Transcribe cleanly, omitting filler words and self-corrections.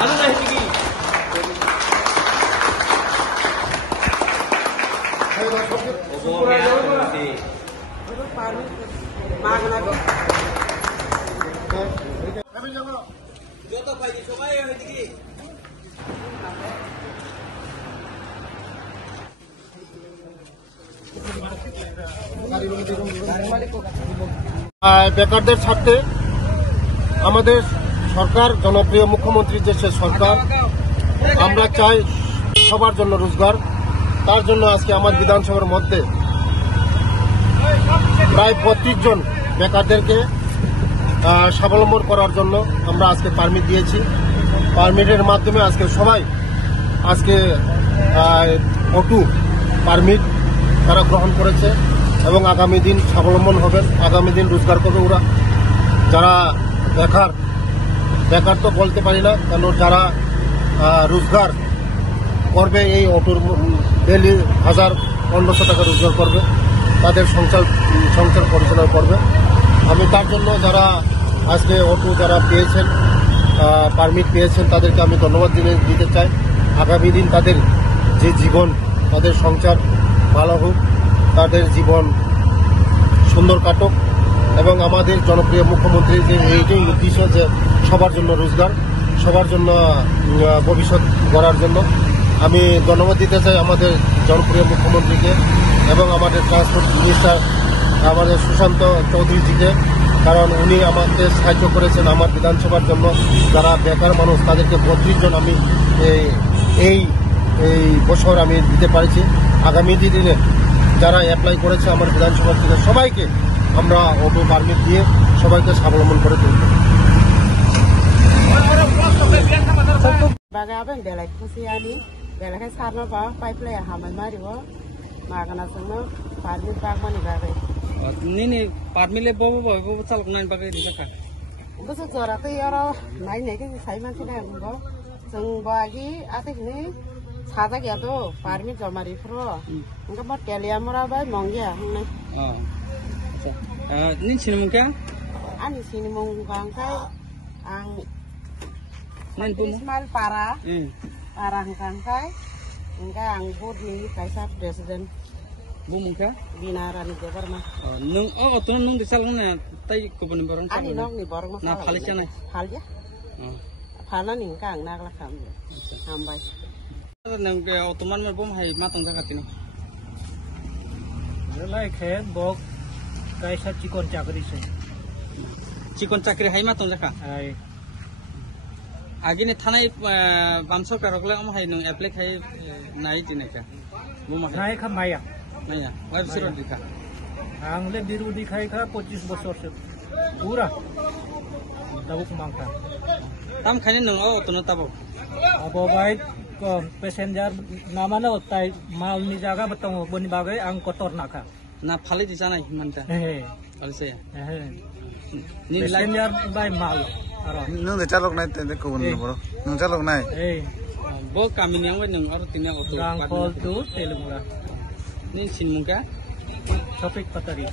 Ano na hindi? Joto pa di sumayo hindi. বেকারদের স্বার্থে আমাদের সরকার জনপ্রিয় মুখ্যমন্ত্রী যে সরকার আমরা চাই সবার জন্য রোজগার তার জন্য আজকে আমার বিধানসভার মধ্যে প্রায় 32 জন বেকারদেরকে স্বাবলম্বন করার জন্য আমরা আজকে পারমিট দিয়েছি পারমিটের মাধ্যমে আজকে সবাই আজকে অটো পারমিট তারা গ্রহণ করেছে এবং আগামী দিন স্বাবলম্বন হবেন আগামী দিন রোজগার করবে ওরা যারা বেকার তো বলতে পারি না কারণ যারা রোজগার করবে এই অটোর ডেলি 1000-1500 টাকা রোজগার করবে তাদের সংসার পরিচালনা করবে আমি তার জন্য যারা আজকে অটো যারা পেয়েছেন পারমিট পেয়েছেন তাদেরকে আমি ধন্যবাদ দিতে চাই আগামী দিন তাদের যে জীবন তাদের সংসার ভালো হোক তাদের জীবন সুন্দর কাটুক এবং আমাদের জনপ্রিয় মুখ্যমন্ত্রীর যে এইটাই উদ্দেশ্য যে সবার জন্য রোজগার সবার জন্য ভবিষ্যৎ গড়ার জন্য আমি ধন্যবাদ দিতে চাই আমাদের জনপ্রিয় মুখ্যমন্ত্রীকে এবং আমাদের ট্রান্সপোর্ট মিনিস্টার আমাদের সুশান্ত চৌধুরীজিকে কারণ উনি আমাকে সাহায্য করেছেন আমার বিধানসভার জন্য যারা বেকার মানুষ তাদেরকে 32 জন আমি এই বছর আমি দিতে পারছি আগামী দিনে যারা অ্যাপ্লাই করেছে আমার বিধানসভা থেকে সবাইকে আমরা অটো পারমিট দিয়ে সবাইকে স্বাবলম্বন করে তুলব Bagaimana belak kusiani belak sarna ba pipeline hamai mari wo magana sama permit bag mani bagai Nini parmile bobo calak nain bagai di saka. busu jora tu yara nai nai ke sai man sina go jeng bagi atik ni sada gya to permit jamari pro engka mot kelia mora ba mongya hne Nin sini mungkin? ani sini mong bangkai ang Nin pun. Ismail Para bangkai engka ang bud ni kaisar presiden Bu mungkin? binaran jabar mah Nung tuh nung di salon na tay kupon baron. ani nok ni borong mah Na khalis ya na. hal ya phala ning kang nak la kham hambai Nung ke otoman mer bom hai matong jagat ini. Relai khen bok kaisa cikon cakri se. Cikon cakri hai matong jagat. Ai Agini thanai bamsor karokle om hai nung apply hai nai tine ka. Bu mah. nai kha maya. Nai ya. Web sirot dikha. Angle biru dikhai kha 25 bosor se. Pura dabuk mangka. Tam khani nung otono tabo. Abo bai ko passenger namana otai mal ni jaga betong boni bagai ang kotor nakha. Na phali di sana manta. He Phali se. he. Ni lai Passenger bai mal. Aro. Nung de chalok nai te ko bun boro. Nung chalok nai. Ei bo kami yang nung aro tina oto. gang kol tu telunga. Ni sin mungka. Topik patari.